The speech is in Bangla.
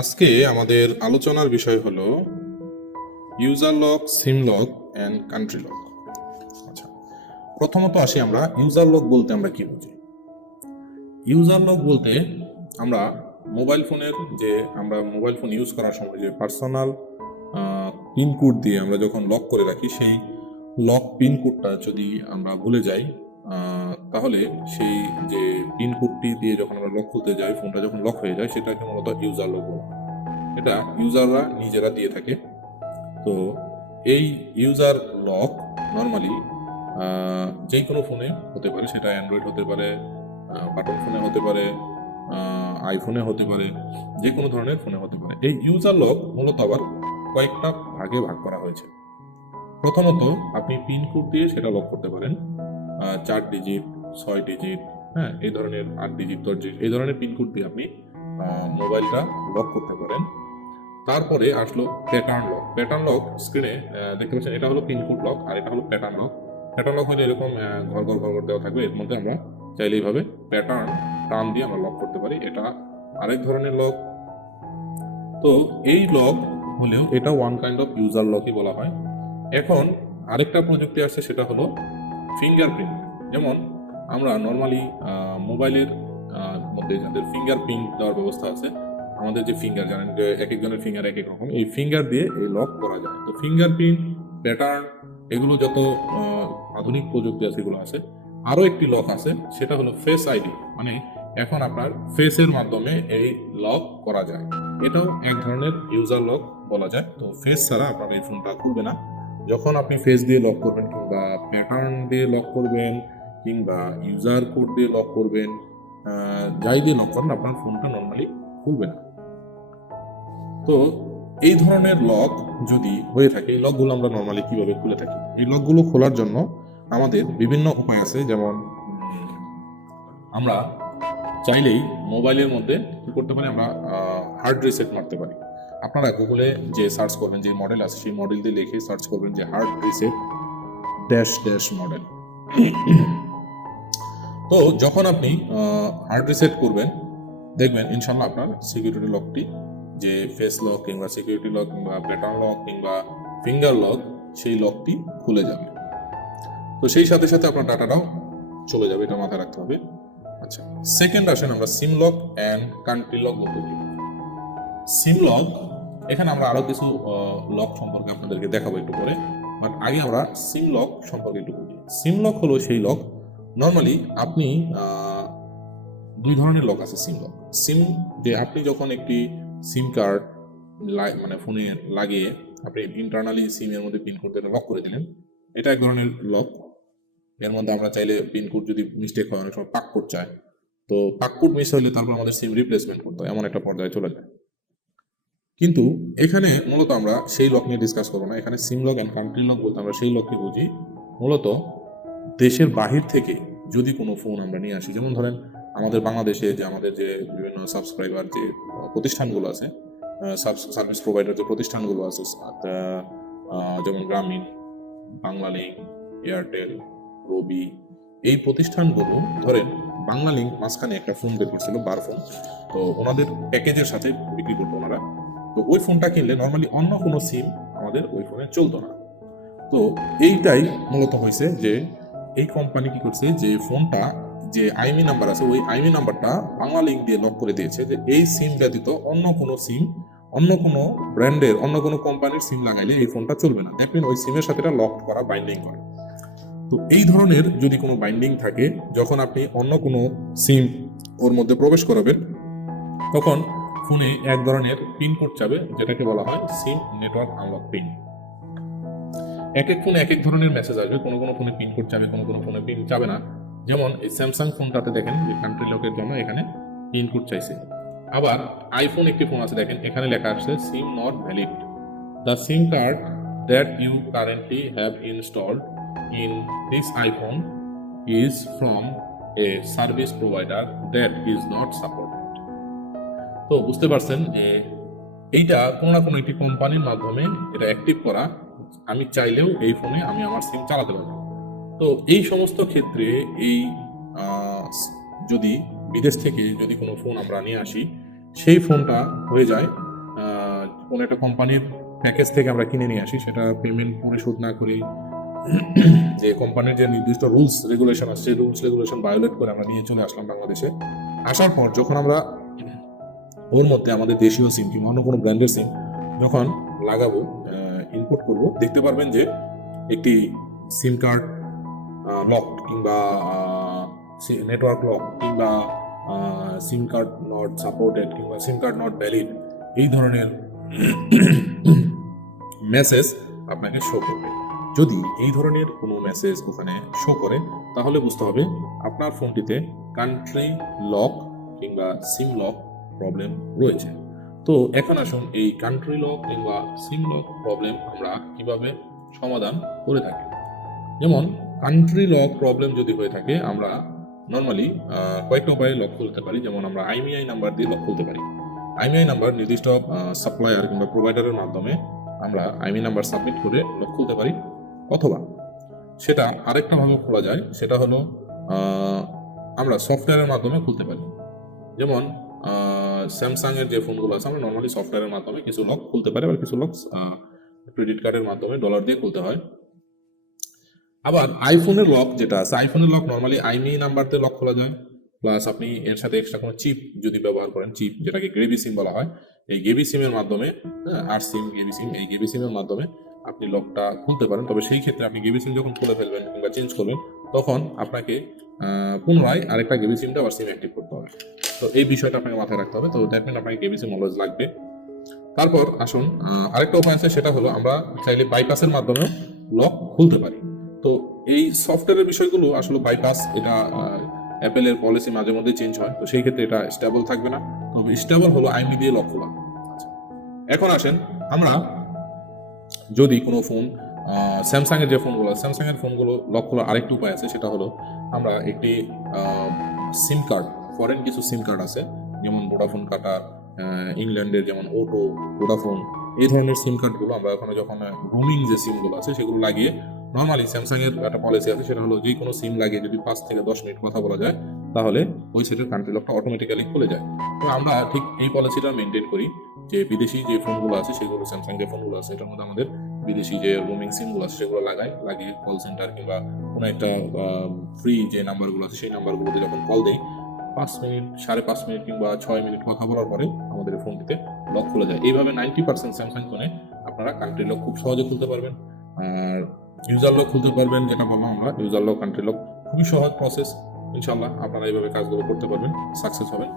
আজকে আমাদের আলোচনার বিষয় হলো user lock, SIM lock and country lock. আচ্ছা, প্রথমত আসি আমরা ইউজার লক বলতে আমরা কি বুঝি। ইউজার লক বলতে আমরা মোবাইল ফোন ইউজ করার সময় যে পার্সোনাল পিন কোড দিয়ে আমরা যখন লক করে রাখি, সেই লক পিন কোডটা যদি আমরা ভুলে যাই, তাহলে সেই যে পিন কোডটি দিয়ে যখন আমরা লক খুলতে যাই, ফোনটা যখন লক হয়ে যায়, সেটাকে মূলত ইউজার লক বলা হয়। এটা ইউজাররা নিজেরা দিয়ে থাকে। তো এই ইউজার লক নর্মালি যে কোনো ফোনে হতে পারে, সেটা অ্যান্ড্রয়েড হতে পারে, বাটন ফোনে হতে পারে, আইফোনে হতে পারে, যে কোনো ধরনের ফোনে হতে পারে। এই ইউজার লক মূলত আবার কয়েকটা ভাগে ভাগ করা হয়েছে। প্রথমত আপনি পিন কোড দিয়ে সেটা লক করতে পারেন, 4 ডিজিট, 6 ডিজিট, হ্যাঁ, এই ধরনের 8 ডিজিট, 10 ডিজিট, এই ধরনের পিন কোড দিয়ে আপনি মোবাইলটা লক করতে পারেন। তারপরে আসলো প্যাটার্ন লক। প্যাটার্ন লক স্ক্রিনে দেখতে পাচ্ছেন, এটা হলো পিন কোড লক আর এটা হলো প্যাটার্ন লক। প্যাটার্ন লক হলে এরকম ঘর ঘর ঘর ঘর দেওয়া থাকবে, এর মধ্যে আমরা চাইলে এইভাবে প্যাটার্ন টান দিয়ে আমরা লক করতে পারি। এটা আরেক ধরনের লক। তো এই লক হলেও এটা ওয়ান কাইন্ড অফ ইউজার লকই বলা হয়। এখন আরেকটা প্রযুক্তি আসছে, সেটা হলো ফিঙ্গারপ্রিন্ট। যেমন আমরা নর্মালি মোবাইলের মধ্যে যাদের ফিঙ্গারপ্রিন্ট দেওয়ার ব্যবস্থা আছে, আমাদের যে ফিঙ্গার, জানেন যে এক একজনের ফিঙ্গার এক এক রকম, এই ফিঙ্গার দিয়ে এই লক করা যায়। তো ফিঙ্গারপ্রিন্ট, প্যাটার্ন, এগুলো যত আধুনিক প্রযুক্তি আছে এগুলো আছে। আরও একটি লক আছে, সেটা হলো ফেস আইডি। মানে এখন আপনার ফেসের মাধ্যমে এই লক করা যায়, এটাও এক ধরনের ইউজার লক বলা যায়। তো ফেস ছাড়া আপনার এই ফোনটা খুলবে না। যখন আপনি ফেস দিয়ে লক করবেন, কিংবা প্যাটার্ন দিয়ে লক করবেন, কিংবা ইউজার কোড দিয়ে লক করবেন, যাই দিয়ে লক করেন, আপনার ফোনটা নর্মালি খুলবে না। তো এই ধরনের লক যদি হয়ে থাকে, এই লকগুলো আমরা নর্মালি কিভাবে খুলে থাকি? এই লকগুলো খোলার জন্য আমাদের বিভিন্ন উপায় আছে। যেমন আমরা চাইলেই মোবাইলের মধ্যে কি করতে পারি, আমরা হার্ড রিসেট মারতে পারি। আপনারা গুগলে যে সার্চ করবেন, যে মডেল আছে সেই মডেল দিয়ে লিখে সার্চ করবেন যে hard reset dash dash model. তো যখন আপনি হার্ড রিসেট করবেন, দেখবেন ইনশাল্লাহ আপনার সিকিউরিটি লকটি, যে ফেস লক কিংবা সিকিউরিটি লক কিংবা প্যাটার্ন লক কিংবা ফিঙ্গার লক, সেই লকটি খুলে যাবে। তো সেই সাথে সাথে আপনার ডাটাটাও চলে যাবে, এটা মাথায় রাখতে হবে। আচ্ছা, সেকেন্ড আসেন আমরা সিম লক অ্যান্ড কান্ট্রি লক বলতে পারি। সিম লক, এখানে আমরা আরো কিছু লক সম্পর্কে আপনাদেরকে দেখাবো একটু পরে, বাট আগে আমরা সিম লক সম্পর্কে একটু বলি। সিম লক হলো সেই লক, নর্মালি আপনি দুই ধরনের লক আছে সিম লক। সিম, যে আপনি যখন একটি সিম কার্ড মানে ফোনে লাগিয়ে আপনি ইন্টারনালি সিমের মধ্যে পিন কোড লক করে দিলেন, এটা এক ধরনের লক। এর মধ্যে আমরা চাইলে পিন কোড যদি মিস্টেক হয়, অনেক সময় পাক কোড চায়, তো পাক কোড মিস হলে তারপর আমাদের সিম রিপ্লেসমেন্ট করতে হয়, এমন একটা পর্যায়ে চলে যায়। কিন্তু এখানে মূলত আমরা সেই লক নিয়ে ডিসকাস করবো না। এখানে সিম লক অ্যান্ড কান্ট্রি লক বলতে আমরা সেই লককে বুঝি মূলত দেশের বাহির থেকে যদি কোনো ফোন আমরা নিয়ে আসি। যেমন ধরেন আমাদের বাংলাদেশে যে আমাদের যে বিভিন্ন সাবস্ক্রাইবার যে প্রতিষ্ঠানগুলো আছে, সার্ভিস প্রোভাইডার যে প্রতিষ্ঠানগুলো আছে, যেমন গ্রামীণ, বাংলালিংক, এয়ারটেল, রবি, এই প্রতিষ্ঠানগুলো ধরেন বাংলালিংক মাঝখানে একটা ফোন বের করছিল, বার ফোন, তো ওনাদের প্যাকেজের সাথে বিক্রি করতো ওনারা। তো ওই ফোনটা কিনলে নর্মালি অন্য কোনো সিম আমাদের ওই ফোনে চলতো না। তো এইটাই মূলত হয়েছে যে এই কোম্পানি কি করছে, যে ফোনটা যে আইমি নাম্বার আছে, ওই আইমি নাম্বারটা বাংলা লিঙ্ক দিয়ে লক করে দিয়েছে, যে এই সিম ব্যতীত অন্য কোনো সিম, অন্য কোনো ব্র্যান্ডের, অন্য কোনো কোম্পানির সিম লাগাইলে এই ফোনটা চলবে না। দেখবেন ওই সিমের সাথে এটা লক করা, বাইন্ডিং করে। তো এই ধরনের যদি কোনো বাইন্ডিং থাকে, যখন আপনি অন্য কোনো সিম ওর মধ্যে প্রবেশ করাবেন, তখন ফোনে এক ধরনের পিন কোড যাবে, যেটাকে বলা হয় সিম নেটওয়ার্ক আনলক পিন। এক এক ফোনে এক এক ধরনের মেসেজ আসবে, কোনো কোনো ফোনে পিন কোড যাবে, কোনো কোনো ফোনে পিন যাবে না। যেমন এই স্যামসাং ফোনটাতে দেখেন যে কান্ট্রি লকের জন্য এখানে পিন কোড চাইছে। আবার আইফোন একটি ফোন আছে, দেখেন এখানে লেখা আসছে SIM not valid, the SIM card that you currently have installed in this iPhone is from a service provider that is not supported. তো বুঝতে পারছেন যে এইটা কোনো না কোনো একটি কোম্পানির মাধ্যমে এটা অ্যাক্টিভ করা, আমি চাইলেও এই ফোনে আমি আমার সিম চালাতে পারবো। তো এই সমস্ত ক্ষেত্রে এই যদি বিদেশ থেকে যদি কোনো ফোন আমরা নিয়ে আসি, সেই ফোনটা হয়ে যায় কোনো একটা কোম্পানির প্যাকেজ থেকে আমরা কিনে নিয়ে আসি, সেটা পেমেন্ট পরিশোধ না করে যে কোম্পানির যে নির্দিষ্ট রুলস রেগুলেশন আছে সেই রুলস রেগুলেশন ভায়োলেট করে আমরা নিয়ে চলে আসলাম বাংলাদেশে। আসার পর যখন আমরা ওর মধ্যে আমাদের দেশীয় সিম কিংবা অন্য কোনো ব্র্যান্ডের সিম যখন লাগাবো, ইনপুট করব, দেখতে পারবেন যে একটি সিম কার্ড লক কিংবা নেটওয়ার্ক লক কিংবা সিম কার্ড নট সাপোর্টেড কিংবা সিম কার্ড নট ভ্যালিড এই ধরনের মেসেজ আপনাকে শো করবে। যদি এই ধরনের কোনো মেসেজ ওখানে শো করে তাহলে বুঝতে হবে আপনার ফোনটিতে কান্ট্রি লক কিংবা সিম লক প্রবলেম রয়েছে। তো এখন আসুন এই কান্ট্রি লক কিংবা সিম লক প্রবলেম আমরা কিভাবে সমাধান করে থাকি। যেমন কান্ট্রি লক প্রবলেম যদি হয়ে থাকে আমরা নর্মালি কয়েকটা উপায়ে লক খুলতে পারি। যেমন আমরা আইএমইআই নাম্বার দিয়ে লক খুলতে পারি। আইএমইআই নাম্বার নির্দিষ্ট সাপ্লায়ার কিংবা প্রোভাইডারের মাধ্যমে আমরা আইএমইআই নাম্বার সাবমিট করে লক খুলতে পারি, অথবা সেটা আরেকটা ভাবে খোলা যায়, সেটা হলো আমরা সফটওয়্যারের মাধ্যমে খুলতে পারি। যেমন স্যামসাং এর যে ফোনগুলো আছে আমরা নর্মালি সফটওয়্যারের মাধ্যমে কিছু লক খুলতে পারি, আবার কিছু লক ক্রেডিট কার্ডের মাধ্যমে ডলার দিয়ে খুলতে হয়। আবার আইফোনের লক যেটা আছে, আইফোনের লক নর্মালি আইএমইআই নাম্বার দিয়ে লক খোলা যায়, প্লাস আপনি এর সাথে এক্সট্রা কোনো চিপ যদি ব্যবহার করেন, চিপ যেটাকে গ্রেভি সিম বলা হয়, এই গ্রেভি সিমের মাধ্যমে, আর সিম গ্রেভি সিম, এই গ্রেভি সিমের মাধ্যমে আপনি লকটা খুলতে পারেন। তবে সেই ক্ষেত্রে আপনি গ্রেভি সিম যখন খুলে ফেলবেন কিংবা চেঞ্জ করবেন তখন আপনাকে পুনরায় আরেকটা গ্রেভি সিমটা আবার সিম অ্যাক্টিভ করতে হবে। তো এই বিষয়টা আপনাকে মাথায় রাখতে হবে। তো দ্যাট মিন আপনাকে গ্রেভি সিম অলওয়েজ লাগবে। তারপর আসুন আরেকটা উপায় আছে, সেটা হলো আমরা চাইলে বাইপাসের মাধ্যমেও লক খুলতে পারি। তো এই সফটওয়্যারের বিষয়গুলো আসলে বাইপাস, এটা অ্যাপেলের পলিসি মাঝে মধ্যে চেঞ্জ হয়, তো সেই ক্ষেত্রে এটা স্টেবল থাকবে না। তবে স্টেবল হলো আইএমইআই দিয়ে লক খোলা। এখন আসেন আমরা যদি কোনো ফোন স্যামসাং এর যে ফোনগুলো, স্যামসাং এর ফোনগুলো লক খোলার আরেকটি উপায় আছে, সেটা হলো আমরা একটি সিম কার্ড, ফরেন কিছু সিম কার্ড আছে যেমন ভোডাফোন কাটার, ইংল্যান্ডের যেমন ওটো, ভোডাফোন, এই ধরনের সিম কার্ডগুলো আমরা ওখানে যখন রোমিং যে সিমগুলো আছে সেগুলো লাগিয়ে, নর্মালি স্যামসাং এর একটা পলিসি আছে, সেটা হলো যে কোনো সিম লাগিয়ে যদি 5 থেকে 10 মিনিট কথা বলা যায় তাহলে ওই সেটের কান্ট্রি লকটা অটোমেটিক্যালি খুলে যায়। তো আমরা ঠিক এই পলিসিটা মেনটেন করি যে বিদেশি যে ফোনগুলো আছে সেগুলো, স্যামসাং যে ফোনগুলো আছে এটার মধ্যে আমাদের বিদেশি যে রোমিং সিমগুলো আছে সেগুলো লাগিয়ে কল সেন্টার কিংবা কোনো একটা ফ্রি যে নাম্বারগুলো আছে সেই নাম্বারগুলোতে যখন কল দেই 5 মিনিট, 5.5 মিনিট কিংবা 6 মিনিট কথা বলার পরে আমাদের ফোনটিতে লক খুলে যায়। এইভাবে 90% স্যামসাং ফোনে আপনারা কান্ট্রি লক খুব সহজে খুলতে পারবেন। আর ইউজার লক খুলতে পারবেন, যেটা বললাম আমরা ইউজার লক, কান্ট্রি লক খুবই সহজ প্রসেস। ইনশাল্লাহ আপনারা এইভাবে কাজগুলো করতে পারবেন, সাকসেস হবেন।